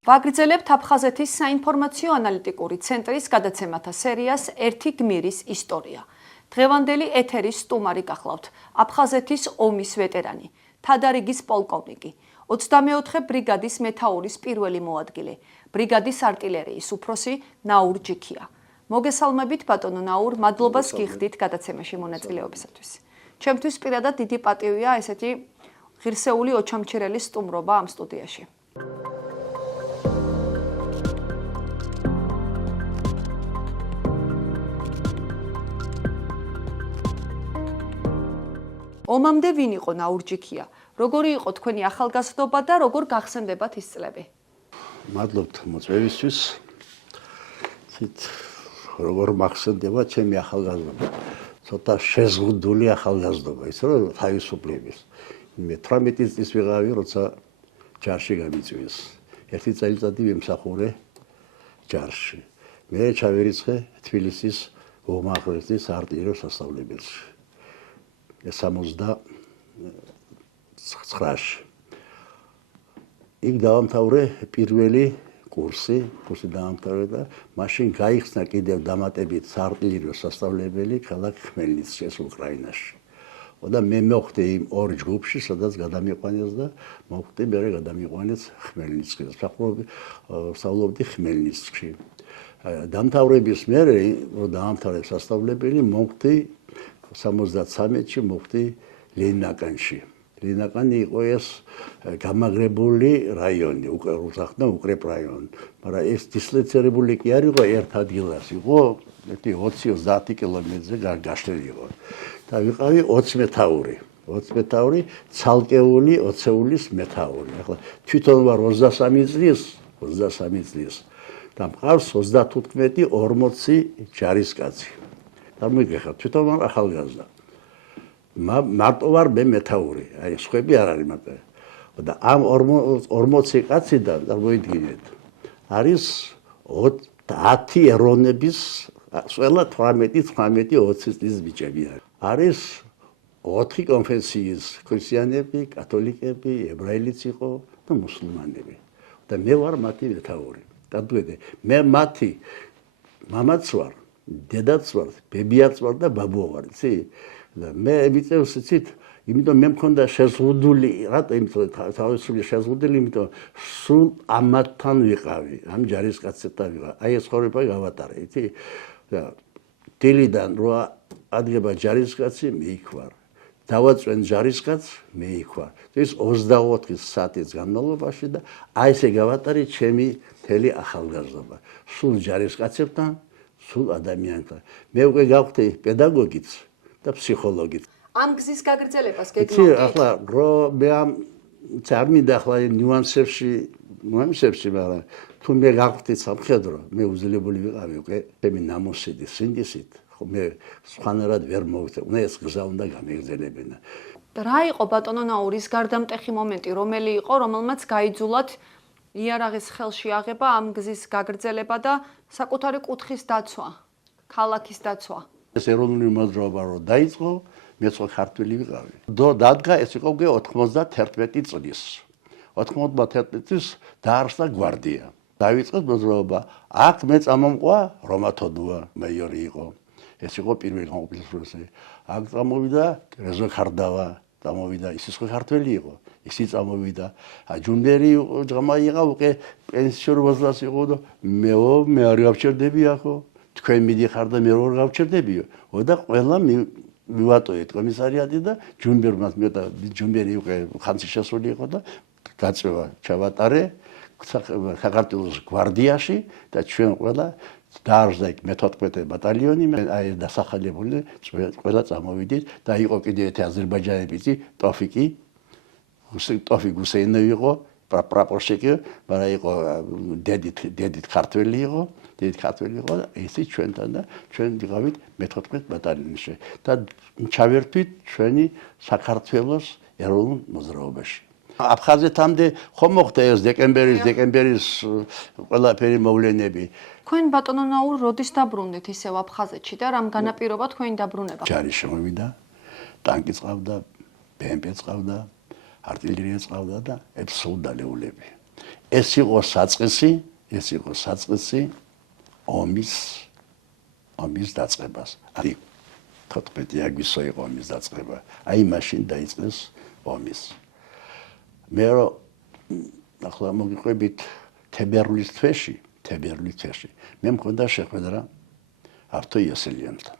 ვაგრძელებთ აფხაზეთის საინფორმაციო ანალიტიკური ცენტრის გადაცემათა სერიას „ერთი გმირის ისტორია“. დღევანდელი ეთერის სტუმარი გახლავთ აფხაზეთის ომის ვეტერანი, თადარიგის პოლკოვნიკი, 24 ბრიგადის მეთაურის პირველი მოადგილე, ბრიგადის არტილერიის უფროსი ნაურ ჯიქია. მოგესალმებით ბატონო ნაურ, მადლობას გიხდით გადაცემაში მონაწილეობისათვის. ჩემთვის პირადად დიდი პატივია ესეთი ღირსეული ოჩამჩირელის სტუმრობა ამ სტუდიაში. ომამდე ვინ იყო ნაურ ჯიქია? როგორი იყო თქვენი ახალგაზრდობა და როგორ გახსენდებათ ის წლები? მადლობთ მოწვევისთვის. როგორ მახსენდება ჩემი ახალგაზრდობა? ცოტა შეზღუდული ახალგაზრდობა, ის რომ თავისუფლების. მე 18 წლის ვიყავი, როცა ჯარში გამიწვიეს. ერთი წელიწადი ვიმსახურე ჯარში. მე ჩავერიცხე თბილისის უმაღლესის არტილერიის სასწავლებელში. 69-ში. იქ დავამთავრე პირველი კურსი დავამთავრე და მაშინ გაიხსნა კიდევ დამატებით საარტილერიო სასწავლებელი ქალაქ ხმელნიცკის უკრაინაში. და მე მოვხდი იმ ორ ჯგუფში, სადაც გადამიყვანეს და მოვხდი მე გადამიყვანეს ხმელნიცკის. ვსწავლობდი ხმელნიცკში. დამთავრების მერე, რომ დავამთავრე სასწავლებელი, მოვხდი 73-ში მოვხდი ლენინაკანში. ლენინაკანი იყო ეს გამაგრებული რაიონი, უკრეპ რაიონი. მაგრამ ეს დისლოცირებული კი არ იყო ერთ ადგილას, იყო 20-30 კილომეტრზე გაშლილი იყო. და ვიყავი 20 მეთაური. 20 მეთაური, ცალკეული 20-ულის მეთაური. ახლა თვითონ ვარ 23 წლის და მყავს 35-40 ჯარისკაცი. დამიგეხა თვითონ ვარ ახალგაზრდა. მარტო ვარ მე მეთაური, აი სხვები არ არის მარტო. და ამ 40 კაციდან წარმოიდგინეთ, არის 10 ეროვნების, ყველა 18-20 წლის ბიჭები არის 4 კონფესიის, ქრისტიანები, კათოლიკები, ებრაელიც იყო და მუსლიმანები. და მე ვარ მათი მეთაური. გადავიდე, მე მათი მამაც ვარ, დედაც ვარ, ბებიაც ვარ და ბაბუა ვარ, იცი? და მე მიწევს იცით, იმიტომ მე მქონდა შეზღუდული, რატო იმიტომ თავისუფლი შეზღუდული, იმიტომ სულ ამათთან ვიყავი, ამ ჯარისკაცებთან ვიყავი. აი ეს ცხოვრება გავატარე, იცი? და დილიდან რო ადგება ჯარისკაცი, მე იქ ვარ. დავაწვენ ჯარისკაცს, მე იქ ვარ. ეს 24 საათის განმავლობაში და აი ესე გავატარე ჩემი მთელი ახალგაზრდობა. სულ ჯარისკაცებთან, სულ ადამიანთან. მე უკვე გავხდი პედაგოგიც და ფსიქოლოგიც. ამ გზის გაგრძელებას გეგმავთ? ახლა მე ამ არ მინდა ახლა ნიუანსებში, მაგრამ თუ მე გავხდი სამხედრო, მე უძლებული ვიყავი უკვე ჩემი ნამოსით, სინდისით, ხო მე სხვანაირად ვერ მოვიწევ. ეს გზა უნდა გამეგრძელებინა. და რა იყო ბატონო ნაურის გარდამტეხი მომენტი, რომელი იყო, რომელმაც გაიძულათ იარაღის ხელში აღება ამ გზის გაგრძელება და საკუთარი კუთხის დაცვა, ქალაქის დაცვა? ეს ეროვნული მოძრაობა რო დაიწყო, მეც ქართველი ვიყავი. დადგა ეს იყო 91 წლის. 91 წლის დაარსდა გვარდია. დაიწყო მოძრაობა. აქ მე წამომყვა რომათოდუა, მაიორი იყო. ეს იყო პირველი გამოფიტურსი. აქ წამოვიდა რეზო ხარდავა, წამოვიდა ისიც ქართველი იყო. ისიც წამოვიდა. ჯუნდერი ჯამაიღა უკვე პენსიურ ვაზლას იყო და მე არ გავჩერდები ახო. თქვენ მიდიხარ და მე როგორ გავჩერდებიო? და ყველა მივატოეთ კომისარიატი და ჯუნბერმა მეტა ჯუნბერი უკვე ხანცი შესული იყო და გაწევა ჩავატარე საქართველოს გვარდიაში და ჩვენ ყველა დაარსდა იქ მე-14 ბატალიონი, აი დასახელებული ყველა წამოვიდით და იყო კიდევ ერთი აზერბაიჯანელი ტოფიკი გუსეინოვი იყო, პრაპორშიკი, მაგრამ იყო დედით ქართველი იყო. და ისიც ჩვენთან და ჩვენ ვიყავით მე-14 ბატალიონში და ჩავერთვით ჩვენი საქართველოს ეროვნულ მოძრაობაში. აფხაზეთამდე ხომ მოხდა ეს დეკემბერის ყველაფერი მოვლენები. თქვენ ბატონო ნაურ როდის დაბრუნდით ისევ აფხაზეთში და რამ განაპირობა თქვენი დაბრუნება? ჯარი შემოვიდა, ტანკი წყავდა, BMP წყავდა, артиллерия წყავდა და ეს სულ დალეულები. ეს იყო საწყისი ომის დაწყებას. აი 14 აგვისტო იყო ომის დაწყება. აი მაშინ დაიწყეს ომის. მე ახლა მოგიყვებით თებერვლის თვეში მე მქონდა შეხვედრა ავტო იოსელიანთან.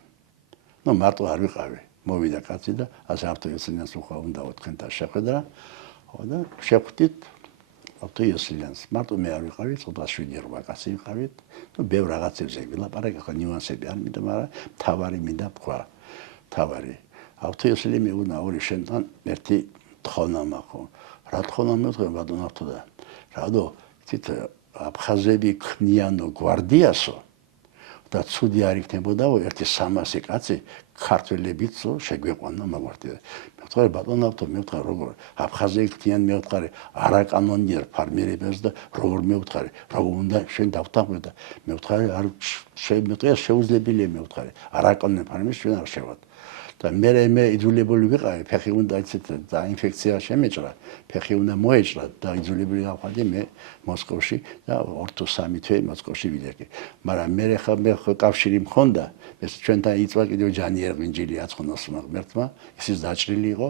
ნუ მარტო არ ვიყავი, მოვიდა კაცი და ასე ავტო იოსელიანს უხვა უნდა ოთხენთა შეხვედრა. და შეხვდით ავტო იოსელიანს. მარტო მე არ ვიყავი, ცოტა 7-8 კაცი ვიყავით. ნუ ბევრ რაღაცებზე ვილაპარაკე, ახლა ნიუანსები არ მინდა, მაგრამ თავარი მინდა თქვა. თავარი. ავტო იოსელიანი მეუბნა ორი შენთან ერთი თხოვნა მაქვს. რა თხოვნა მეუთხე ბატონო ავტო და რადო ცით აფხაზები ქმნიანო გვარდიასო და ცუდი არ იქნებოდაო ერთი 300 კაცი ქართველებიც შეგვეყვანა მაგვარდია. მე ვთქვი ბატონო ავტო მე ვთქვი როგორ აფხაზები ქმნიან მე ვთქვი არაკანონიერ ფარმირებას და როგორ მე ვთქვი რა უნდა შენ დავთანხმე და მე ვთქვი არ შეუძლებელია მე ვთქვი არაკანონიერ ფარმირებას ჩვენ არ შევად. და მე იძულებული ვიყავი, ფეხი უნდა იცით და ინფექცია შემეჭრა, ფეხი უნდა მოეჭრა და იძულებული გავხდი მე მოსკოვში და 2-3 თვე მოსკოვში ვიდექი. მაგრამ მე ხა კავშირი მქონდა, ეს ჩვენთან იწვა კიდევ ჯანიერ ღვინჯილი აცხონოსმა ღმერთმა, ისიც დაჭრილი იყო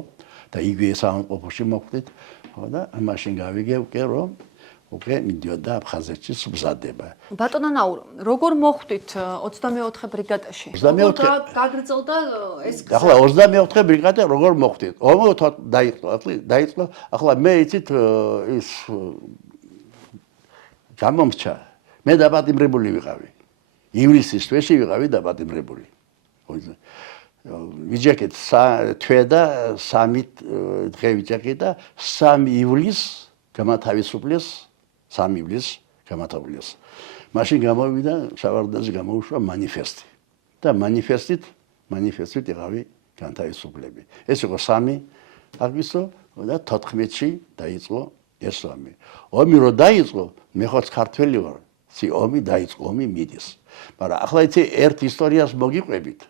და იგივე სამყოფოში მოხვდით და მაშინ გავიგე უკვე რომ უკვე მიდიოდა აფხაზეთში სუბზადება. ბატონო ნაურო, როგორ მოხვდით 24 ბრიგადაში? გაგრძელდა ეს გზა? ახლა 24 ბრიგადა როგორ მოხვდით? ომო დაიწყო. ახლა მე იცით ის გამომრჩა. მე დაპატიმრებული ვიყავი. ივლისის თვეში ვიყავი დაპატიმრებული. ვიჯექეთ თვე და 3 დღე ვიჯექეთ და 3 ივლისს გამათავისუფლეს 3 ივლისს გამათავისუფლეს. მაშინ გამოვიდა შავარდნაზე გამოუშვა მანიფესტი და მანიფესტით იყავი განთავისუფლები. ეს იყო 3 აგვისტო და 14-ში დაიწყო ეს ომი. ომი რო დაიწყო, მე ხოც ქართველი ვარ. ომი დაიწყო, ომი მიდის. მაგრამ ახლა იცი ერთ ისტორიას მოგიყვებით.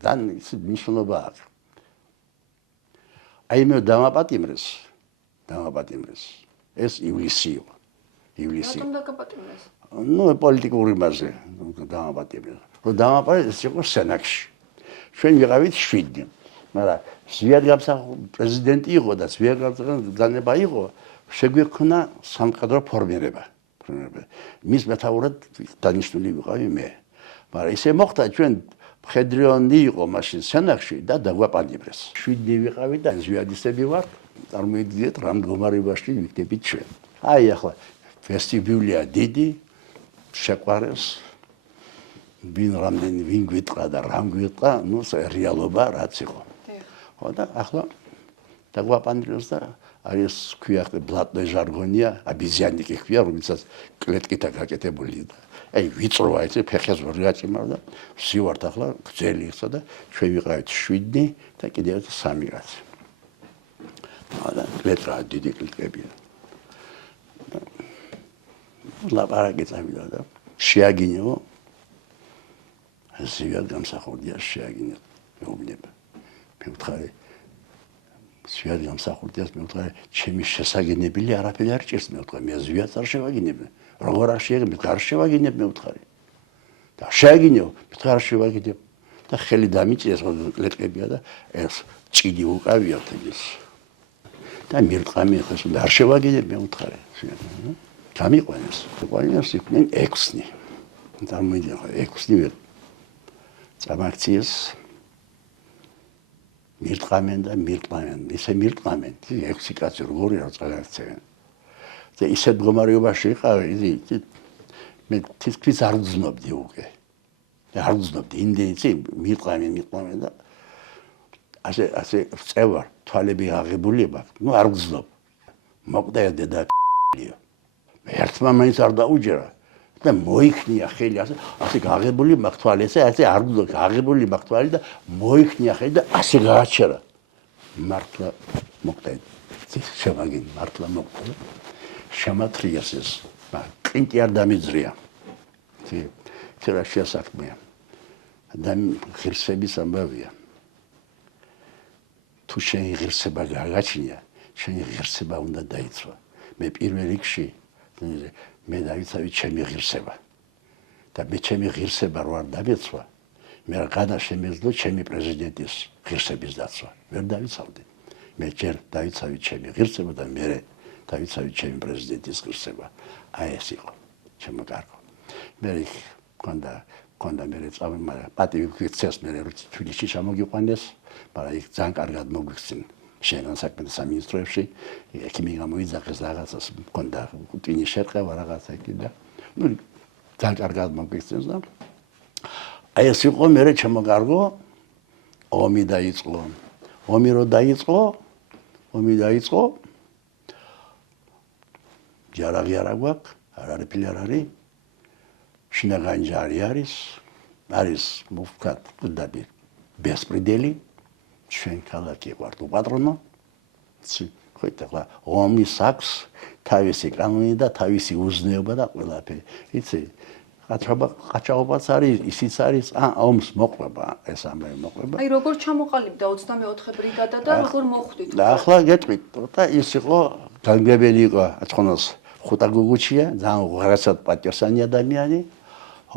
და ის მნიშვნელობა აქვს. აი მე დამაპატიმრეს. ეს ივლისი იყო. რატომ დაგაპატიმრეს? ნუ პოლიტიკური მასზე დამაპატიმრეს. რომ დამაპატიმრეს იყო სენაკში. ჩვენ ვიყავით 7. მაგრამ ზვიადგამსახურდია პრეზიდენტი იყო და ზვიადგამსახურდია იყო, შეგვექნა სამხედრო ფორმირება. მის მეთაურად დანიშნული ვიყავი მე. მაგრამ ისე მოხდა ჩვენ მხედრიონი იყო მაშინ სენაკში და დაგვაპატიმრეს. 7 ვიყავი და ზვიადისტები ვართ. წარმოიდგინეთ რა მდგომარეობაში ვიქნებით ჩვენ. აი ახლა ფესტიბულია დიდი, შეყვარეს ვინ გვიტყა და რამ გვიტყა, ნუ რეალობა რაც იყო. ხო და ახლა დაგვაპატიმრეს და არის ქვია ბლატნე ჟარგონია, აბიზიანიკი ქვია, რომელსაც კლეტკითა გაკეთებული. აი ვიწროა ეს ფეხეს ვერ გაჭიმარ და ვსივართ ახლა გძელი ხსა და ჩვენ ვიყავით 7 და კიდევ 3 კაცი. და კლეტკა დიდი კლეტკებია. ლაპარაკი წავიდა და შეაგინო ზვიადგამსახურდია შეაგინო მეუბნება. მე ვთქვი ზვიადგამსახურდიას მე ვთქვი ჩემი შესაგინებელი არაფერი არ ჭირს მე ვთქვი მე ზვიადს არ შევაგინებ. როგორ არ შევაგინებ? არ შევაგინებ მე ვთქვი. და შეაგინო მე ვთქვი არ შევაგინებ. და ხელი დამიჭირეს კლეტკებია და ეს ჭიდი უკავიათ ეს. და მირტყამი ხეს და არ შევაგინებ მე ვთქვი. გამიყვანეს. გვაინას იყვნენ 6. წარმოიდგინე 6 წამაქციეს მირტყამენ და მირტყამენ. ისე მირტყამენ. 6 კაცი როგორი არ წამაქცევენ. და ისეთ მდგომარეობაში იყავი, მე თითქმის არ ვძნობდი უკვე. არ ვძნობდი იმდენიც მირტყამენ და ასე წევარ თვალები აღებული მაქვს. ნუ არ ვძნობ. მოკვდა დედა ერთმა მაინც არ დაუჯერა და მოიქნია ხელი ასე გაღებული მაქვს თვალი ასე არ ვძნობ გაღებული მაქვს თვალი და მოიქნია ხელი და ასე გააჩერა. მართლა მოკვდა შევაგინ მართლა მოკვდა შემათრიეს ეს კინკი არ დამიძრია. ცერა შეასაქმეა და ღირსების ამბავია. თუ შენი ღირსება გააჩნია, შენი ღირსება უნდა დაიცვა. მე პირველ რიგში მე დავიცავი ჩემი ღირსება და მე ჩემი ღირსება რო არ დამეცვა მე რა გადა შემეძლო ჩემი პრეზიდენტის ღირსების დაცვა ვერ დავიცავდი მე ჯერ დავიცავი ჩემი ღირსება და მე დავიცავი ჩემი პრეზიდენტის ღირსება აი ეს იყო ჩემო კარგო მე კონდა მე წავი მაგრამ პატივი გიქცეს მე თბილისში ჩამოგიყვანეს მაგრამ იქ ძალიან კარგად მოგვიქცნენ შენან საქმეთა სამინისტროში ექიმი გამოიძახეს რაღაცას მქონდა ტვინი შერყევა რაღაცა εκεί და ნუ ძალიან კარგად მოგვიქცეს და აი ეს იყო მე ჩემო კარგო ომი დაიწყო ომი რო დაიწყო ჯარაღი არ აქვს არ არის ფილი არ არის შინაგანი ჯარი არის მოვხდათ უდაბი ბესპრიდელი ჩვენ ქალაქი ვართ უპატრონო ხოით ახლა ომის აქვს თავისი კანონი და თავისი უზნეობა და ყველაფერი იცი ყაჩაღობაც არის ისიც არის ომს მოყვება ეს ამბავი მოყვება აი როგორ ჩამოყალიბდა 24 ბრიგადა და როგორ მოხვდით და ახლა გეტყვით და ის იყო განგებელი იყო აცხონოს ხუტა გუგუჩია ძალიან უღრასად პატიოსანი ადამიანი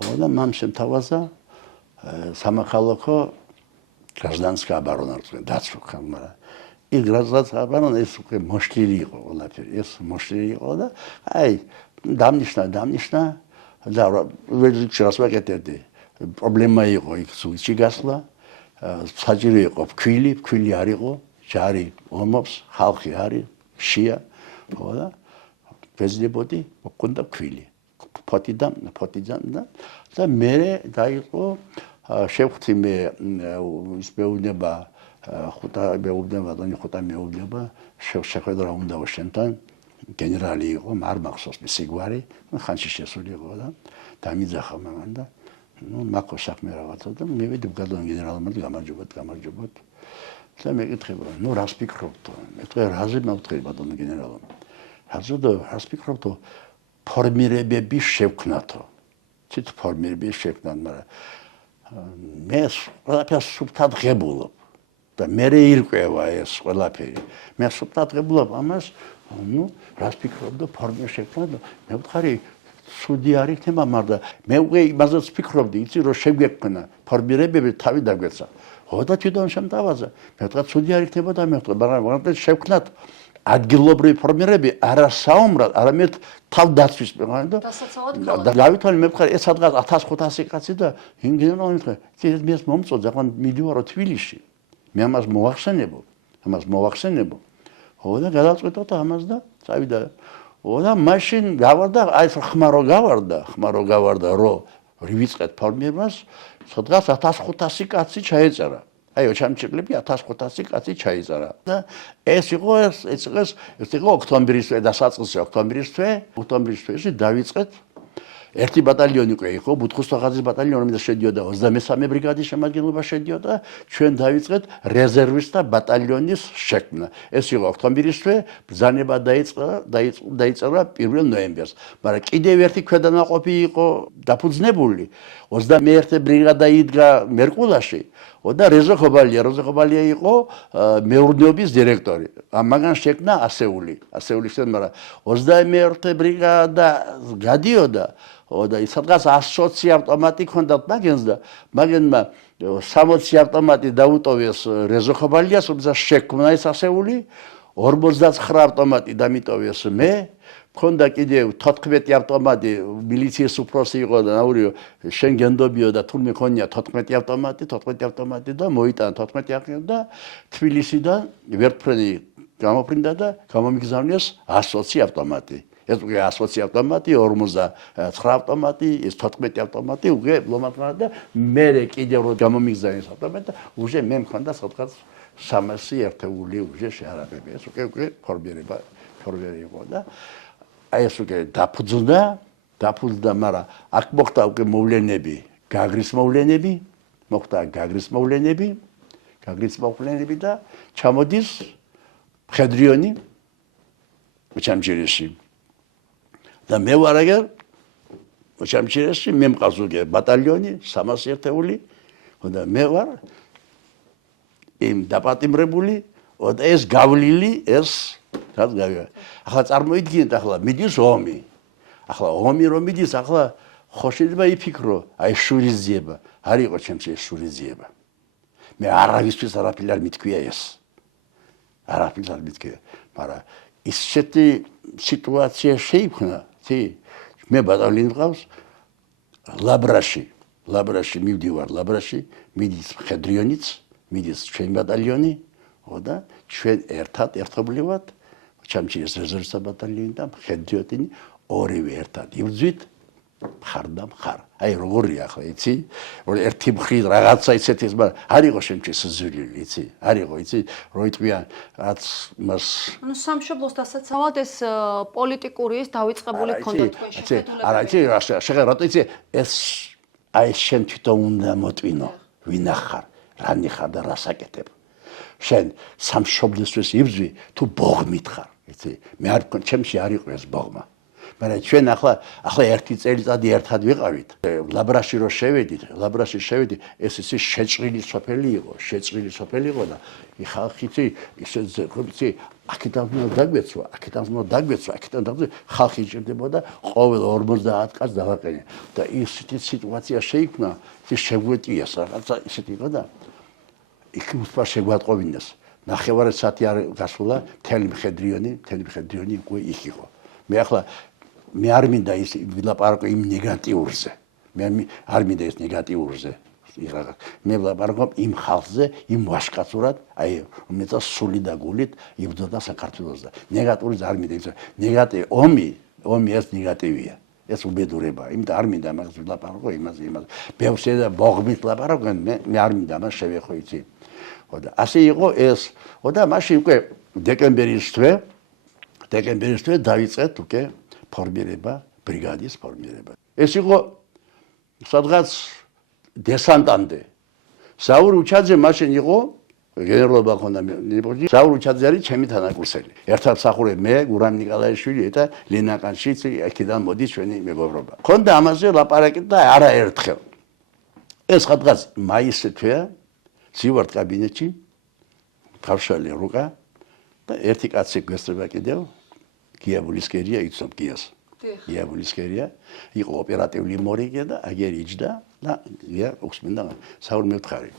და მამ შემთავაზა სამახალოქო гражданская оборона დაცვა მაგრამ ის гражданская оборона ეს უკვე მოშლილი იყო ყველაფერი ეს მოშლილი იყო და აი დამნიშნა და რეგისტრას ვაკეთებდი პრობლემა იყო იქ სულში გასვლა საჭირო იყო ფქვილი არ იყო ჯარი ომობს ხალხი არის შია და პრეზიდენტი მქონდა ფქვილი ფოტიდან და მე დაიწყო შევხვდი მე ის მეუბნება ხუთა მეუბნება შეხედა რა უნდა შენთან გენერალი იყო არ მახსოვს მისი გვარი ხანში შესული იყო და დამიძახა მამან და ნუ მაქო საქმე რაღაცა და მივედი ბგადონ გენერალმა გამარჯობათ და მეკითხება ნუ რას ფიქრობთ მე თქვენ რაზე მოვთხრი ბატონო გენერალო რას ფიქრობთ ფორმირებები შევქნათო ცით ფორმირებები შევქნათ მაგრამ მე ყველაფერს სუფთად ღებულობ და მე ირკვევა ეს ყველაფერი მე სუფთად ღებულობ ამას ნუ რას ფიქრობ და ფორმირ შევქნათ მე ვთხარი სუდი არ იქნება მაგრამ მე უკვე იმასაც ფიქრობდი იცი რომ შევგექნა ფორმირებები თავი დაგვეცა და თვითონ შემთავაზა მე ვთქვა სუდი არ იქნება და მე ვთქვა მაგრამ შევქნათ ადგილობრივი ფორმირებები არა საომრად არამედ თავდაცვის და დავითვალი მე ვთქვა ეს ადგას 1500 კაცი და გენერალი თქვა ეს მომწონს ახლა მიდივარო თბილისში მე ამას მოვახსენებო და გადავწყვიტო და ამას და წავიდა და მაშინ გავარდა აი ეს ხმარო გავარდა რომ ვიწყეთ ფორმირებას სადღაც 1500 კაცი ჩაეწერა აი ჩამჭირლები 1500 კაცი ჩაიწერა და ეს იყო ოქტომბრის თვე და საწყისი ოქტომბრის თვეში დავიწყეთ ერთი ბატალიონი უკვე იყო ბუთხუსთაღაძის ბატალიონი რომელიც შედიოდა 23 ბრიგადის შემადგენლობა შედიოდა ჩვენ დავიწყეთ რეზერვისტთა ბატალიონის შექმნა ეს იყო ოქტომბრის თვე ბრძანება დაიწყება 1 ნოემბერს მაგრამ კიდევ ერთი ქვედანაყოფი იყო დაფუძნებული 21 ბრიგადა იდგა მერკულაში და რეზო ხობალია იყო მეურნეობის დირექტორი. ამაგან შექმნა ასეული მაგრამ 21 ბრიგადა გადიოდა და სადღაც 120 ავტომატი ჰქონდათ მაგენს და მაგენმა 60 ავტომატი დაუტოვეს რეზო ხობალიას, რომელსაც შექმნა ეს ასეული, 49 ავტომატი დამიტოვეს მე ქონდა კიდევ 14 ავტომატი მილიციის უფროსი იყო და ნაურიო შენ გენდობიო და თურმე ქონია 14 ავტომატი და მოიტანა 14 ავტომატი და თბილისიდან ვერტფრენი გამოფრინდა და გამომიგზავნეს 120 ავტომატი ეს უკვე 120 ავტომატი 59 ავტომატი ეს 14 ავტომატი უკვე ლომატმა და მე კიდევ რო გამომიგზავნეს ავტომატი და უკვე მე მქონდა სადღაც 300 ერთეული უკვე შეარაღები ეს უკვე ფორმირება იყო და აი ეს უკვე დაფუძნდა, მაგრამ აქ მოხდა უკვე მოვლენები, გაგრის მოვლენები და ჩამოდის მხედრიონი ჩამჭირეში. და მე ვარ აგერ ჩამჭირეში, მე მყავს უკვე ბატალიონი 300 ერთეული და მე ვარ იმ დაპატიმრებული და ეს გავლილი ეს რაც გავიგე. ახლა წარმოიდგინეთ, ახლა მიდის ომი. ახლა ომი რომ მიდის, ახლა ხო შეიძლება იფიქრო, აი შურის ძიება, არ იყო ჩემს ეს შურის ძიება. მე არავისთვის არაფერი არ მithქვია ეს. არაფერს არ მithქვია, მაგრამ ისეთი სიტუაცია შეიქმნა, მე ბატალიონი მყავს ლაბრაში მივდივარ ლაბრაში, მიდის მხედრიონიც, მიდის ჩვენი ბატალიონი, და ჩვენ ერთობლივად ჩამჩიეს რეზერვსა ბატალიონი და მხედრიონი ორივე ერთად იბრძვით მხარ და მხარ. აი როგორია ახლა, იცი? რომ ერთი მხრივ რაღაცა ისეთი ის, მაგრამ არ იყო შემჩეს ზრდილი, იცი? არ იყო, იცი? რო იტყვიან რაც მას ანუ სამშობლოს დასაცავად ეს პოლიტიკური ის დავიწყებული ქონდა თქვენ შეხედულება. არა, იცი, რატო იცი? ეს აი შენ თვითონ უნდა მოტვინო, ვინა ხარ, რანი ხარ და რას აკეთებ. შენ სამშობლოსთვის იბრძვი, თუ ბოღმით ხარ, იცი? მე არ ჩემში არ იყო ეს ბოღმა. მაგრამ ჩვენ ახლა ერთი წელიწადი ერთად ვიყავით. ლაბრაში რო შევედი, ეს ისე შეჭრილი სოფელი იყო და ხალხი ისე აქედან დაგვეცვა, ხალხი ჭირდებოდა ყოველ 50 კაცს დავაყენე და ისეთი სიტუაცია შეიქმნა, ის შეგვეტიეს რაღაცა ისეთი იყო და იქ უცბარ შეგვატყობინეს. ნახევარი საათი არ გასულა, მთელი მხედრიონი უკვე იქ იყო. მე არ მინდა ის ვილაპარაკო იმ ნეგატიურზე. მე არ მინდა ეს ნეგატიურზე. მე ვილაპარაკო იმ ხალხზე, იმ ვაშკაცურად, აი, რომელსაც სული და გულით იბრძოდა საქართველოს და ნეგატიურზე არ მინდა. ომი ეს ნეგატივია. ეს უბედურება. იმიტომ არ მინდა მაგას ვილაპარაკო იმაზე. ბევრს და ბოღმით ვილაპარაკო, მე არ მინდა მას შევეხო იცი. და ასე იყო ეს. და მაშინ უკვე დეკემბერის თვე დავიწყეთ უკვე ბრიგადის ფორმირება. ეს იყო სადღაც დესანტამდე. საურ უჩაძე მაშინ იყო გენერალობა ხონდა საურ უჩაძე არის ჩემი თანაკურსელი. ერთად მსახურე მე, გურამ ნიკოლაიშვილი და ლენა კანშიც აქედან მოდის ჩვენი მეგობრობა. ხონდა ამაზე ლაპარაკი და არაერთხელ. ეს სადღაც მაისის თვეა, ვივართ კაბინეტში, თავშალი რუკა და ერთი კაცი გვესწრება კიდევ გიაბულისკერია იცნობ გიას. გიაბულისკერია იყო ოპერატიული მორიგე და აგერ იჯდა და გია უხსმინდა საურ მევთხარი.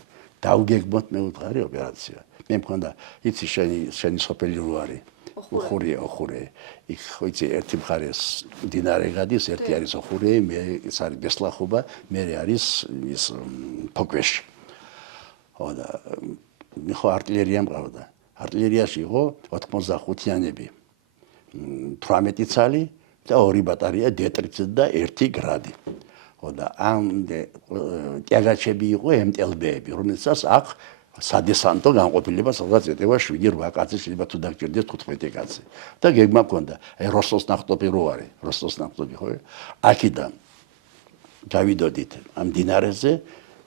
დავგეგმოთ მევთხარი ოპერაცია. მე მქონდა იცი შენი სოფელი რო არის. ოხურე. იქ ხო იცი ერთი მხარეს დინარე გადის, ერთი არის ოხურე, მე ის არის ბესლახობა, მე არის ის ფოკვეში. და ხო артиллерия მყავდა. артиллерияში იყო 85-იანები. 18 ცალი და 2 ბატარეა დეტრიცი და 1 გრადი. და ამ ტიაგაჩები იყო MTLB-ები, რომელსაც აქ სადესანტო განყოფილება სადღაც ეტევა 7-8 კაცი, შეიძლება თუ დაგჭირდეს 15 კაცი. და გეგმა მქონდა, აი როსტოს ნახტობი რო არის, როსტოს ნახტობი ხო? აქედან დავიდოდით ამ დინარეზე,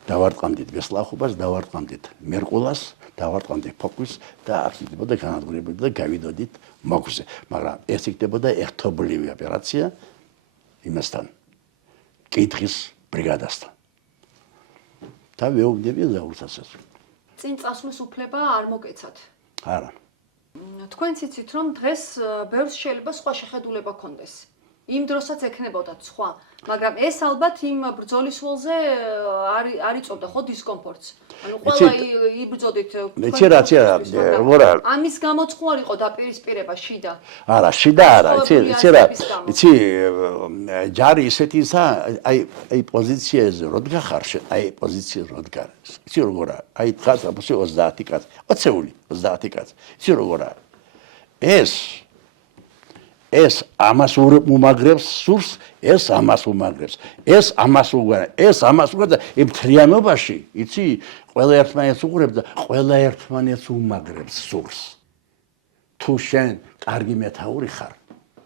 დავარტყამდით ბესლახობას, დავარტყამდით მერყულას, დავარტყამდით ფოკვის და აქ იქნებოდა განადგურებული და გავიდოდით მოგვზე. მაგრამ ეს იქნებოდა ერთობლივი ოპერაცია იმასთან. კითხის ბრიგადასთან. და ვეუბნები ზაურსასაც. წინ წასვლის უფლება არ მოგეცათ. არა. თქვენც იცით რომ დღეს ბევრს შეიძლება სხვა შეხედულება ქონდეს. იმ დროსაც ექნებოდათ სხვა, მაგრამ ეს ალბათ იმ ბრძოლის ველზე არ იწვევდა ხო დისკომფორტს. ანუ ყველა იბრძოდით. ამის გამოც ხო არ იყო დაპირისპირება შიდა. არა, შიდა არა, იცი ჯარი ისეთისა, აი პოზიციაზე როდგა ხარ, აი პოზიციაზე როდგა. იცი როგორა, აი დგას აბსოლუტი 30 კაცი, 20 კაცი. იცი როგორა. ეს ამას უმაგრებს სურს, ეს ამას უმაგრებს. ეს ამას უგარა, იმ თრიანობაში, იცი, ყველა ერთმანეთს უყურებს და ყველა ერთმანეთს უმაგრებს სურს. თუ შენ კარგი მეთაური ხარ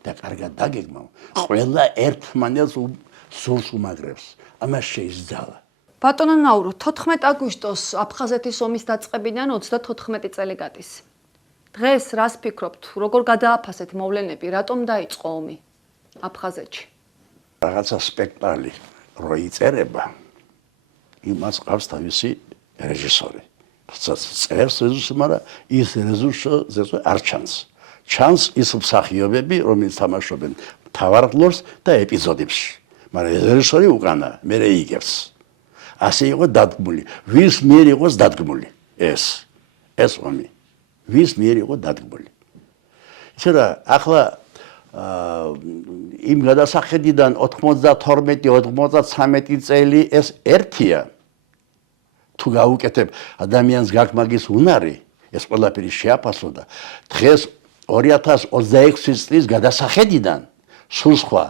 და კარგად დაგეგმავ, ყველა ერთმანეთს სურს უმაგრებს. ამას შეისძალა. ბატონო ნაურო, 14 აგვისტოს აფხაზეთის ომის დაწყებიდან 34 წელი გადის. დღეს რას ფიქრობთ, როგორ გადააფასეთ მოვლენები, რატომ დაიწყო ომი აფხაზეთში? რაღაცა სპექტაკლი რო იწერება, იმას ყავს თავისი რეჟისორი. წერს რეჟისორი, მაგრამ ის რეჟისორი არ ჩანს. ჩანს ის მსახიობები, რომელიც თამაშობენ მთავარ როლს და ეპიზოდებში. მაგრამ რეჟისორი უკანა, მე იგებს. ასე იყო დადგმული. ვის მიერ იყოს დადგმული ეს ომი. ვის მიერ იყო დადგმული. ისე რა, ახლა იმ გადასახედიდან 92-93 წელი ეს ერთია. თუ გაუკეთებ ადამიანს გაქმაგის უნარი, ეს ყველაფერი შეაფასო და დღეს 2026 წლის გადასახედიდან სულ სხვა.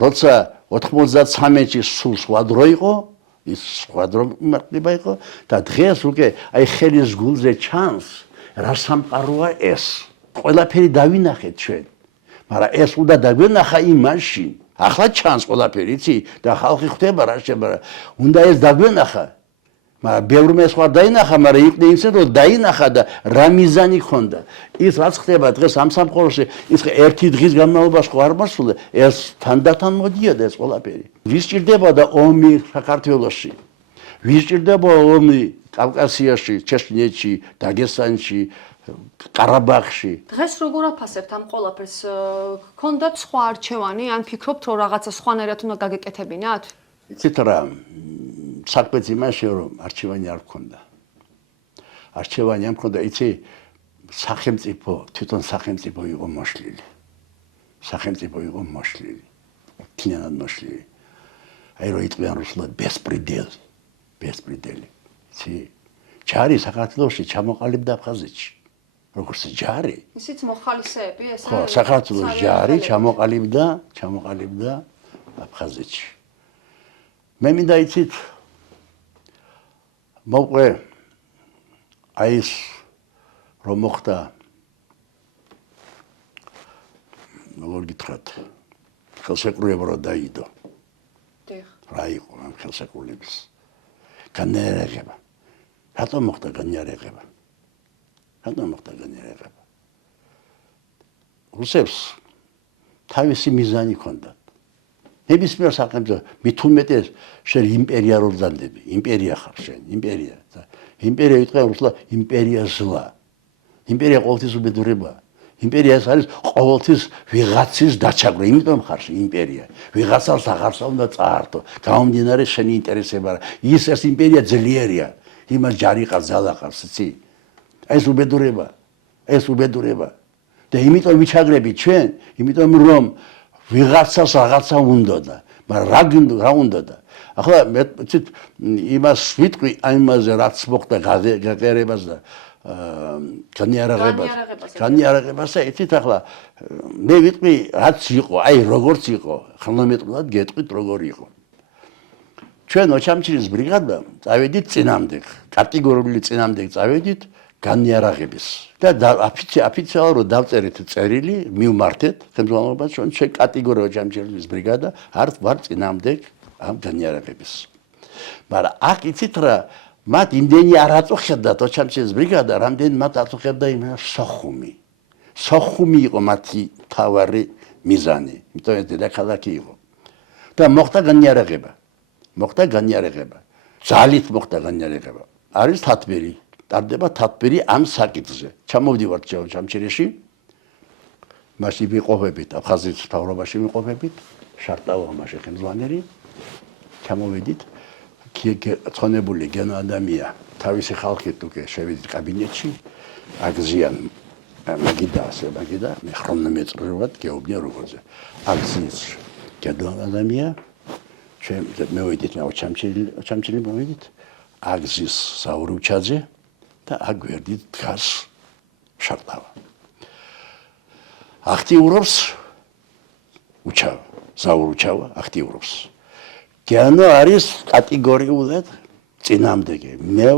როცა 93-ში სულ სხვა დრო იყო, ის სხვა დრო მარტივი იყო და დღეს უკვე აი ხელის გულზე ჩანს რა სამყაროა ეს. ყველაფერი დავინახეთ ჩვენ. მაგრამ ეს უნდა დაგვენახა იმაში. ახლა ჩანს ყველაფერი, იცი? და ხალხი ხვდება რა შეება. უნდა ეს დაგვენახა. მაგრამ ბევრმა სხვა დაინახა, მაგრამ იქნე ისე რომ დაინახა და რა მიზანი ჰქონდა. ის რაც ხდება დღეს ამ სამყაროში, ის ერთი დღის განმავლობაში ხო არ მოსულა, ეს თანდათან მოდიოდა ეს ყველაფერი. ვის ჭირდება და ომი საქართველოში? ვის ჭირდება ომი კავკასიაში, ჩეჩნეთში, დაგესტანში, ყარაბაღში? დღეს როგორ აფასებთ ამ ყველაფერს? გქონდათ სხვა არჩევანი, ან ფიქრობთ რომ რაღაცა სხვანაირად უნდა გაგეკეთებინათ? იცით რა, საქმეც იმაში რომ არჩევანი არ გქონდა. არჩევანი არ გქონდა, იცი, სახელმწიფო, თვითონ სახელმწიფო იყო მოშლილი. სახელმწიფო იყო მოშლილი. თინანად მოშლილი. აი რომ იყვიან რუსულად ბესპრიდელი. ბესპრიდელი. იცი, ჯარი საქართველოში ჩამოყალიბდა აფხაზეთში. როგორც ჯარი. ისიც მოხალისეები ეს? ხო, საქართველოს ჯარი ჩამოყალიბდა აფხაზეთში. მე მინდა იცით მოყვე აი ეს რომ მოხდა როგორ გითხრათ ხელშეკრულება რომ დაიდო. დიახ. რა იყო ამ ხელშეკრულების განიერება. რატომ მოხდა განიერება? რატომ მოხდა განიერება? რუსებს თავისი მიზანი ჰქონდათ. ნებისმიერ სახელმწიფოს მით უმეტეს შენ იმპერია რო ბრძანდები, იმპერია ხარ შენ, იმპერია. იმპერია იტყვია რუსულად იმპერია ზლა. იმპერია ყოველთვის უბედურებაა. იმპერია ეს არის ყოველთვის ვიღაცის დაჩაგვრა, იმიტომ ხარ შენ იმპერია. ვიღაცას აღარსა უნდა წაართო, გამომდინარე შენი ინტერესება. ის ეს იმპერია ძლიერია. იმას ჯარი ყავს, ძალა ყავს, იცი? ეს უბედურება. ეს უბედურება. და იმიტომ ვიჩაგრები ჩვენ, იმიტომ რომ ვიღაცას რაღაცა უნდოდა, მაგრამ რა უნდოდა? ახლა მე ცით იმას ვიტყვი აიმაზე რაც მოხდა გაგერებას და განიარაღებას და იცით ახლა მე ვიტყვი რაც იყო, აი როგორც იყო, ხრონომეტრულად გეტყვით როგორ იყო. ჩვენ ოჩამჩირის ბრიგადა წავედით წინამდე, კატეგორიული წინამდე წავედით განიარაღების და ოფიციალურად დავწერეთ წერილი, მივმართეთ ხელმძღვანელობას, ჩვენ კატეგორია ოჩამჩირის ბრიგადა არ ვარ წინამდე ამ განიარაღების. მაგრამ აქ იცით რა, მათ იმდენი არ აწუხებდათ ოჩამჩირის ბრიგადა, რამდენი მათ აწუხებდა იმას სოხუმი. სოხუმი იყო მათი თავარი მიზანი, იმიტომ ეს დედაქალაქი იყო. და მოხდა განიარაღება. ძალით მოხდა განიარაღება. არის თათბირი. ტარდება თათბირი ამ საკითხზე. ჩამოვდივართ ოჩამჩირიში. მაშინ ვიყოფებით, აფხაზეთის მთავრობაში ვიყოფებით, შარტავა მაშინ ხელმძღვანელი. ჩამოვედით, ცხონებული გენო ადამია, თავისი ხალხით უკვე შევედით კაბინეტში, აგზიან მაგიდა, მე ხრონომეტრულად გეუბნია როგორზე. აგზიის გენო ადამია, ჩვენ მოვედით ოჩამჩირი მოვედით, აგზის საურუჩაძე და აგვერდით დგას შარტავა. აქტიურობს უჩავა, საურუჩავა აქტიურობს. გენო არის კატეგორიულად წინამდეგი. მე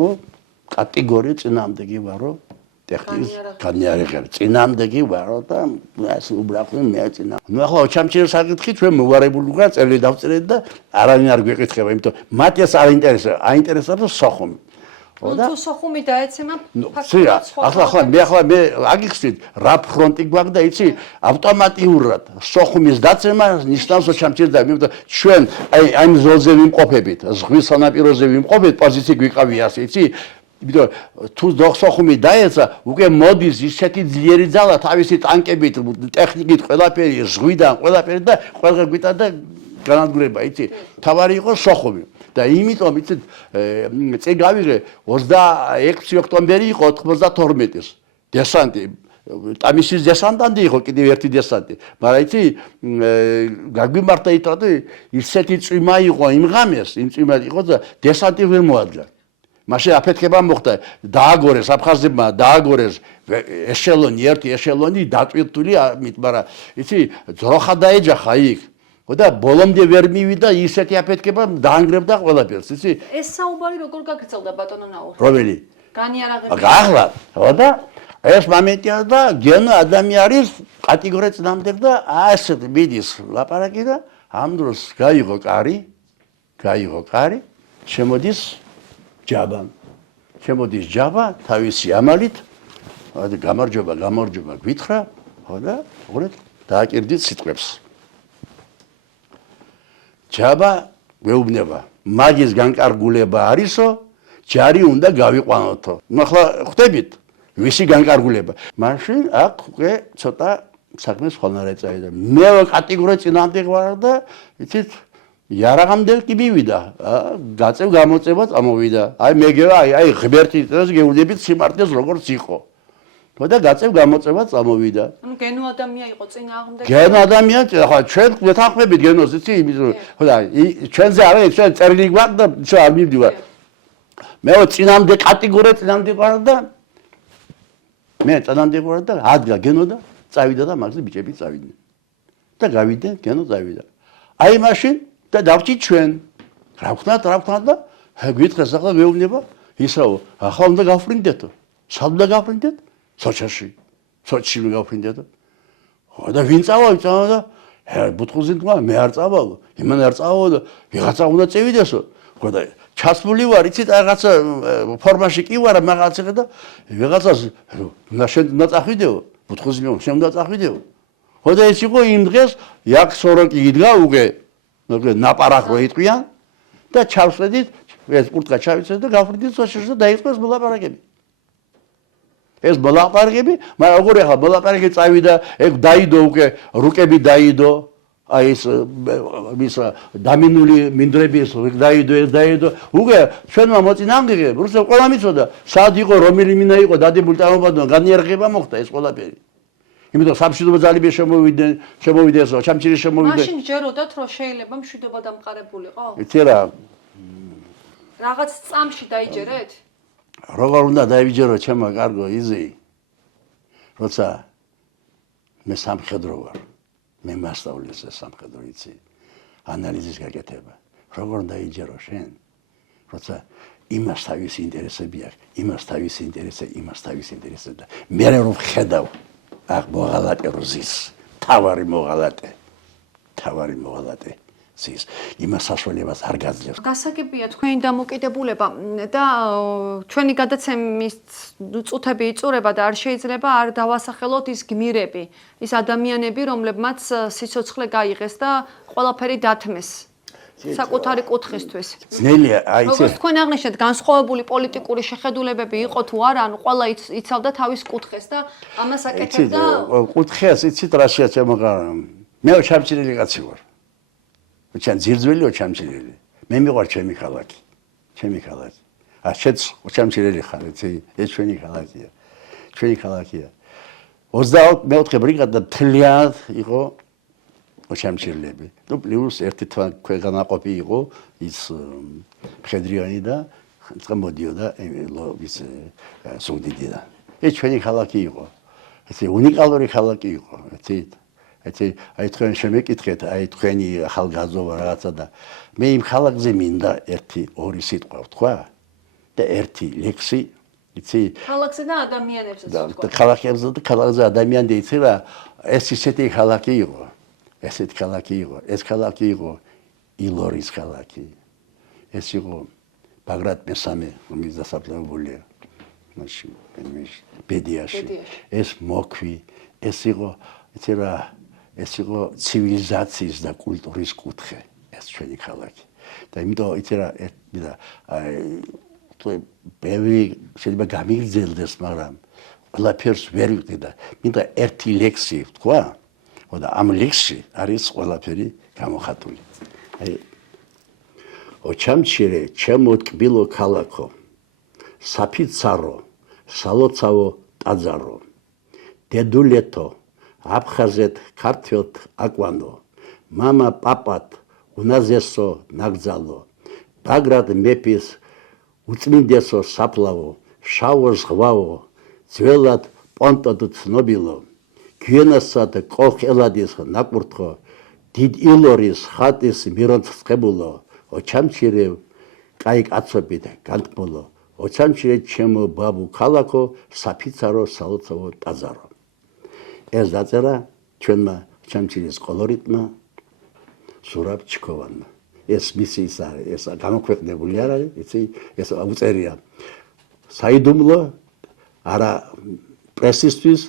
კატეგორია წინამდეგი ვარო ტექნის განიარაღება. წინამდეგი ვარო და ასე უბრალოდ მე წინა. ნუ ახლა ოჩამჩირის საკითხი ჩვენ მოვარებული ვარ, წერილი დავწერეთ და არავინ არ გვეკითხება, იმიტომ მათ ეს არ ინტერესებს, აინტერესებს სოხუმი. თუ სოხუმი დაეცემა ფაქტობრივად ახლა მე აგიხსნით რა ფრონტი გვაქვს და იცი ავტომატიურად სოხუმის დაცემა ნიშნავს ოჩამჩირის და იმიტომ ჩვენ აი ამ ზოლზე ვიმყოფებით ზღვის სანაპიროზე ვიმყოფებით პოზიცია გვიყავი ასე იცი იმიტომ თუ დოხსოხუმი დაეცა, უკვე მოდის ისეთი ძლიერი ძალა თავისი ტანკებით, ტექნიკით, ყველაფერი, ზღვიდან, ყველაფერი და ყველა გვიტა და განადგურება, იცი. თავარი იყო სოხუმი. და იმიტომ იცით წინ გავიღე 26 ოქტომბერი იყო 92-ის დესანტი. ტამისის დესანტანტი იყო კიდევ ერთი დესანტი. მაგრამ იცი გაგვიმართა იტყოდა ისეთი წვიმა იყო იმ ღამეს, იმ წვიმა იყო და დესანტი ვერ მოადგა. მაშინ აფეთქება მოხდა, დააგორეს აფხაზებმა, დააგორეს ეშელონი, ერთი ეშელონი დატვირთული, მაგრამ იცი ძროხა დაეჯახა იქ. და ბოლომდე ვერ მივიდა ისეთი აფეთქება დაანგრევდა ყველაფერს, იცი? ეს საუბარი როგორ გაგრძელდა ბატონო ნაური? რომელი? განიარაღებული. ახლა, და ეს მომენტია და გენო ადამიანის კატეგორია წინამდებდა ასეთ მიდის ლაპარაკი და ამ დროს გაიღო კარი, შემოდის ჯაბა, თავისი ამალით, გამარჯობა გვითხრა, და უყურეთ, დააკირდით სიტყვებს. ჯაბა გვეუბნება, მაგის განკარგულება არისო, ჯარი უნდა გავიყვანოთო. ახლა ხვდებით, ვისი განკარგულება. მაშინ აქ უკვე ცოტა საქმე სხვანაირად წავიდა. მე კატეგორია წინამდე ვარ და იცით, იარაღამდე კი მივიდა, გაწევ გამოწევა წამოვიდა. აი მეგევა, აი ღმერთი წელს გეუბნებით სიმართლეს როგორც იყო. და გაწევ გამოწევა წამოვიდა. ანუ გენო ადამია იყო წინააღმდეგ. გენო ადამია, ახლა ჩვენ ვეთანხმებით გენოს, იცი, იმის ხოდა ჩვენზე არა, ჩვენ წერილი გვაქვს და ჩვენ არ მივდივარ. მე წინამდე კატეგორია წინამდე ვარ და მე წინამდე ვარ და ადგა გენო და წავიდა და მაგზე ბიჭები წავიდნენ. და გავიდნენ, გენო წავიდა. აი მაშინ და დავჭით ჩვენ. რა ვქნათ და გვითხრეს ახლა მეუბნება, ისაო, ახლა უნდა გავფრინდეთო. სად უნდა გავფრინდეთ? სოჩში გავფრინდეთ. და ვინ წავა და ბუთხუზი თქვა, მე არ წავალო, იმან არ წავალო და ვიღაცა უნდა წევიდესო. და ჩასმული ვარ, იცით, რაღაცა ფორმაში კი ვარ, მაგაცე და ვიღაცას უნდა წახვიდეო, ბუთხუზი მე შენ უნდა წახვიდეო. და ეს იყო იმ დღეს, იქ სოროკი იდგა უკვე, ნაპარაკრო იტყვიან და ჩავსვედით, ეს პურტკა ჩავიცეთ და გავფრინდით სოჩში და დაიწყო ეს მოლაპარაკები. ეს მოლაპარაკები, მაგრამ როგორ ახლა მოლაპარაკე წავიდა, ეგ დაიდო უკვე, რუკები დაიდო, აი ეს დამინული მინდრები ეს დაიდო, უკვე ჩვენმა მოწინააღმდეგე, რუსებს ყველა მიცოდა, სად იყო, რომელი მინა იყო, დადებული წარმომადგენლობა, განიარაღება მოხდა ეს ყველაფერი. იმიტომ სამშვიდობო ძალები შემოვიდნენ, ჩამჩირი შემოვიდნენ. მაშინ ჯეროდათ, რომ შეიძლება მშვიდობა დამყარებულიყო? იცი რა, რაღაც წამში დაიჯერეთ? როგორ უნდა დაივიჯერო ჩემო კარგო იზი, როცა მე სამხედრო ვარ, მე მასწავლეს ეს სამხედრო იცი, ანალიზის გაკეთება, როგორ უნდა იჯერო შენ, როცა იმას თავისი ინტერესები აქვს, იმას თავისი ინტერესები და მე რომ ხედავ, აქ მოღალატე როზის, თავარი მოღალატე ზის, იმას საშუალებას არ გაძლევს. გასაგებია თქვენი დამოკიდებულება და ჩვენი გადაცემის წუთები იწურება და არ შეიძლება არ დავასახელოთ ის გმირები, ის ადამიანები, რომლებმაც სიცოცხლე გაიღეს და ყველაფერი დათმეს საკუთარი კუთხისთვის. ძნელია, აი ეს. როგორც თქვენ აღნიშნეთ, განსხვავებული პოლიტიკური შეხედულებები იყო თუ არა, ანუ ყველა იცავდა თავის კუთხეს და ამას აკეთებდა. კუთხეს იცით რა შეჩემოყარა. მე ჩამჭირილი კაცი ვარ. ჩან ძირძველი ჩამჭირელი. მე მიყვარ ჩემი ქალაქი. შეც ჩამჭირელი ხარ, იცი, ეს ჩვენი ქალაქია. 24 ბრიგადა თლიანად იყო ჩამჭირლები. ნუ პლუს ერთი ქვეყანაყოფი იყო ის მხედრიანი და წამოდიოდა ის სუდიდიდან. ეს ჩვენი ქალაქი იყო. ესე უნიკალური ქალაქი იყო, იცი, აი თქვენ შემეკითხეთ, აი თქვენი ახალგაზრდობა რაღაცა და მე იმ ქალაქზე მინდა ორი სიტყვა ვთქვა და ერთი ლექსი, იცი, ქალაქზე და ადამიანებზე და ქალაქზე ადამიანზე იცი რა, ეს ისეთი ქალაქი იყო. ეს ქალაქი იყო ილორის ქალაქი. ეს იყო ბაგრატ მესამე, რომელიც დასაფლავებულია მაშინ ბედიაში. ეს მოქვი, ეს იყო, იცი რა, ეს იყო ცივილიზაციის და კულტურის კუთხე, ეს ჩვენი ქალაქი. და იმიტომ იცი რა, ბევრი შეიძლება გამიგრძელდეს, მაგრამ ყველაფერს ვერ ვიყდი და მინდა ერთი ლექსი ვთქვა, და ამ ლექსში არის ყველაფერი გამოხატული. აი ოჩამჩირე, ჩემო ტკბილო ქალაქო, საფიცარო, სალოცავო ტაძარო, დედულეთო, აფხაზეთ, ქართველთ აკვანო, მამა პაპათ, უნაზესო ნაგზალო, ბაგრად მეფის უწმინდესო საფლავო, შავო ზღვაო, ძველად პონტოდ ცნობილო, გვიანასად კოხ ელადის ნაკურთხო, დიდ ილორის ხატის მირონცხებულო, ოჩამჩირევ, კაი კაცობით განთქმულო, ოჩამჩირე ჩემო ბაბუ ქალაქო, საფიცარო, სალოცავო ტაძარო. ეს დაწერა ჩვენმა ოჩამჩირის კოლორიტმა სურაბ ჩიქოვანმა. ეს მისი ის არის, ეს გამოქვეყნებული არ არის, იცი, ეს უწერია საიდუმლო არა პრესისთვის,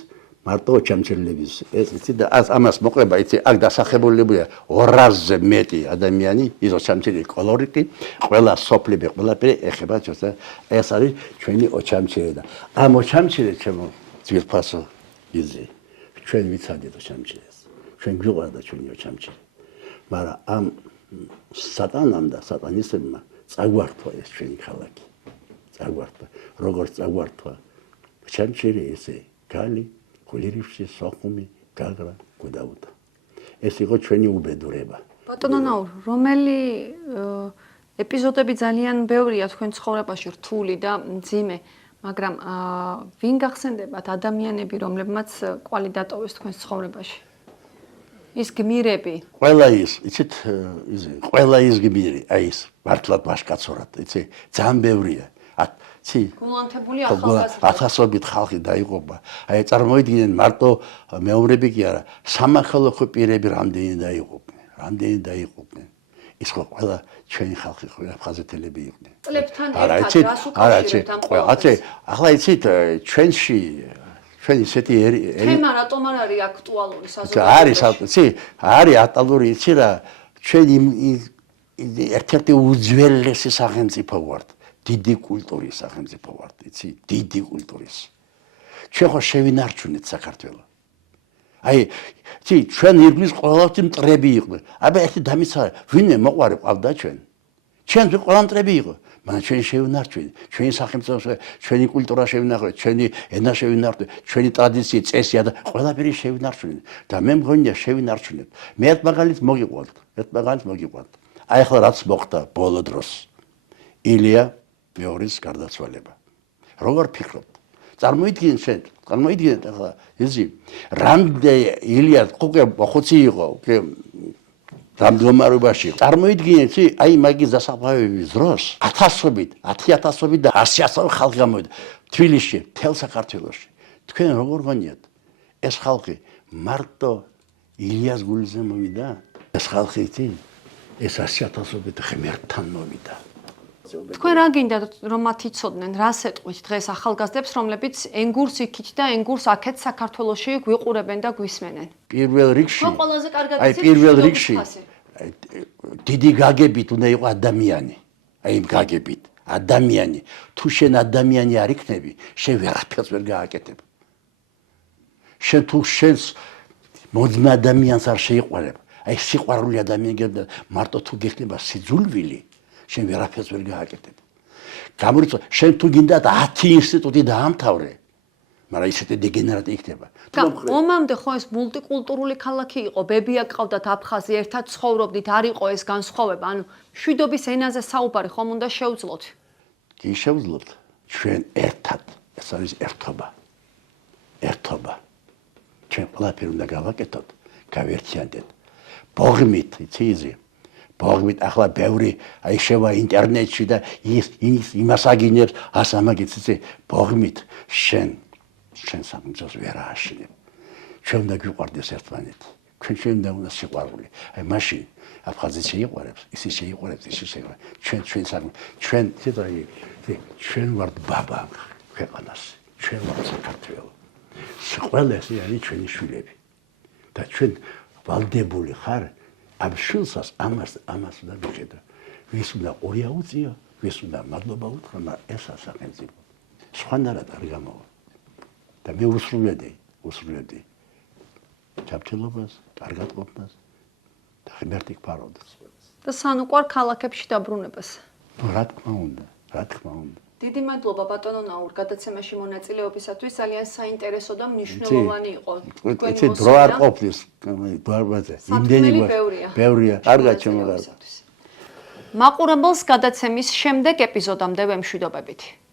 მარტო ოჩამჩირლების. ეს იცი და ამას მოყვება, იცი, აქ დასახელებულია 200-ზე მეტი ადამიანი, ის ოჩამჩირი კოლორიტი, ყველა სოფლები, ყველაფერი ეხება ჩვენს. ეს არის ჩვენი ოჩამჩირი და ამ ოჩამჩირი ჩემო ძვირფასო იზი. ჩვენ ვიცადეთ ოჩამჩირეს. ჩვენ გვიყვარდა ჩვენი ოჩამჩირი. მაგრამ ამ სატანამ და სატანისტებმა წაგვართვა ეს ჩვენი ქალაქი. წაგვართვა. როგორც წაგვართვა ოჩამჩირი ესე გალი, გულირიფში, სოხუმი, გაგრა, გუდაუთა. ეს იყო ჩვენი უბედურება. ბატონო ნაურ, რომელი ეპიზოდები ძალიან ბევრია თქვენ ცხოვრებაში რთული და მძიმე, მაგრამ ვინ გახსენდებათ ადამიანები, რომლებმაც კვალი დატოვეს თქვენ ცხოვრებაში? ის გმირები. ყველა ის, იცით, ყველა ის გმირი, აი ეს მართლად ვაშკაცორად, იცი, ძალიან ბევრია. იცი, გულანთებული ახალგაზრდა. ათასობით ხალხი დაიღუპა. აი წარმოიდგინეთ მარტო მეომრები კი არა, სამახალხო პირები რამდენი დაიღუპნენ. ის ხო ყველა ჩვენი ხალხი ხო აფხაზეთელები იყვნენ. წლებთან ერთად რას უკავშირებთ ამ ყველაფერს? ახლა იცით, ჩვენში ჩვენ ისეთი თემა რატომ არ არის აქტუალური საზოგადოებაში? არის აქტუალური, იცი რა, ჩვენ ერთ-ერთი უძველესი სახელმწიფო ვართ. დიდი კულტურის სახელმწიფო ვართ, იცი, დიდი კულტურის. ჩვენ ხო შევინარჩუნეთ საქართველოს. აი, იცი, ჩვენ ირგვის ყველაფერი მტრები იყვნენ. აბა ერთი დამიცა, ვინმე მოყარე ყავდა ჩვენ. ჩვენ ყველა მტრები იყო. მაგრამ ჩვენ შევინარჩუნეთ, ჩვენი სახელმწიფო, ჩვენი კულტურა შევინარჩუნეთ, ჩვენი ენა შევინარჩუნეთ, ჩვენი ტრადიცია, წესია და ყველაფერი შევინარჩუნეთ. და მე მგონია შევინარჩუნეთ. მე ერთ მაგალითს მოგიყვანთ. აი ახლა რაც მოხდა ბოლო დროს. ილია მეორის გარდაცვალება. როგორ ფიქრობთ? წარმოიდგინეთ ახლა ისი რამდენი ილია უკვე ხოცი იყო, რამდენობაში. წარმოიდგინეთ, აი მაგის დასაფლავების დროს 10,000 და 100,000 ხალხი გამოვიდა თბილისში, მთელ საქართველოში. თქვენ როგორ გონიათ? ეს ხალხი მარტო ილიას გულზე მოვიდა? ეს ხალხი იცი? ეს 100,000 ღმერთთან მოვიდა. თქვენ რა გინდათ რომ მათ იცოდნენ, რას ეტყვით დღეს ახალგაზრდებს, რომლებიც ენგურს იქით და ენგურს აქეთ საქართველოში გვიყურებენ და გვისმენენ? პირველ რიგში. ყველაზე კარგად აი პირველ რიგში დიდი გაგებით უნდა იყო ადამიანი. აი იმ გაგებით, ადამიანი. თუ შენ ადამიანი არ იქნები, შენ ვერაფერს ვერ გააკეთებ. შენ თუ შენს მოძმა ადამიანს არ შეიყვარებ, აი სიყვარული ადამიანები მარტო თუ გექნება სიძულვილი, შენ ვერაფერს ვერ გააკეთებ. გამორიცხო, შენ თუ გინდა 10 ინსტიტუტი დაამთავრე, მაგრამ ისეთი დეგენერატი იქნება. ომამდე ხო ეს მულტიკულტურული ქალაქი იყო, ბებია ყავდათ აფხაზი, ერთად ცხოვრობდით, არ იყო ეს განსხვავება, ანუ შვიდობის ენაზე საუბარი ხომ უნდა შევძლოთ? კი შევძლოთ, ჩვენ ერთად, ეს არის ერთობა. ჩვენ ყველაფერი უნდა გავაკეთოთ, გავერთიანდეთ. ბოღმით, იცი იზი. ბოღმით ახლა ბევრი აი შევა ინტერნეტში და იმას აგინებს, ამაგიც იცი, ბოღმით შენ სამწოს ვერ აშლებ. ჩვენ უნდა გვიყვარდეს ერთმანეთი. ჩვენ უნდა სიყვარული. აი მაშინ აფხაზი შეიყვარებს, ისი შეიყვარებს, ისი შეიყვარებს. ჩვენ ვართ ბაბა ქვეყანას. ჩვენ ვართ საქართველო. ყველა ეს არის ჩვენი შვილები. და ჩვენ ვალდებული ხარ ამ შვილსაც ამას უნდა მიხედა. ვის უნდა ორი აუწიო, ვის უნდა მადლობა უთხრა, მაგრამ ეს სახელმწიფო სხვანაირად არ გამოვა. და მე უსრულებდი ჩაფრთხილებას, კარგად ყოფნას და ღმერთი გფარავდეს. და სანუკვარ ქალაქებში დაბრუნებას. რა თქმა უნდა. დიდი მადლობა ბატონო ნაურ გადაცემაში მონაწილეობისათვის, ძალიან საინტერესო და მნიშვნელოვანი იყო. თქვენი დრო არ ყოფნის, დარბაზე. იმდენი ბევრია. კარგად შემოგარდა. მაყურებელს გადაცემის შემდეგ ეპიზოდამდე ვემშვიდობებით.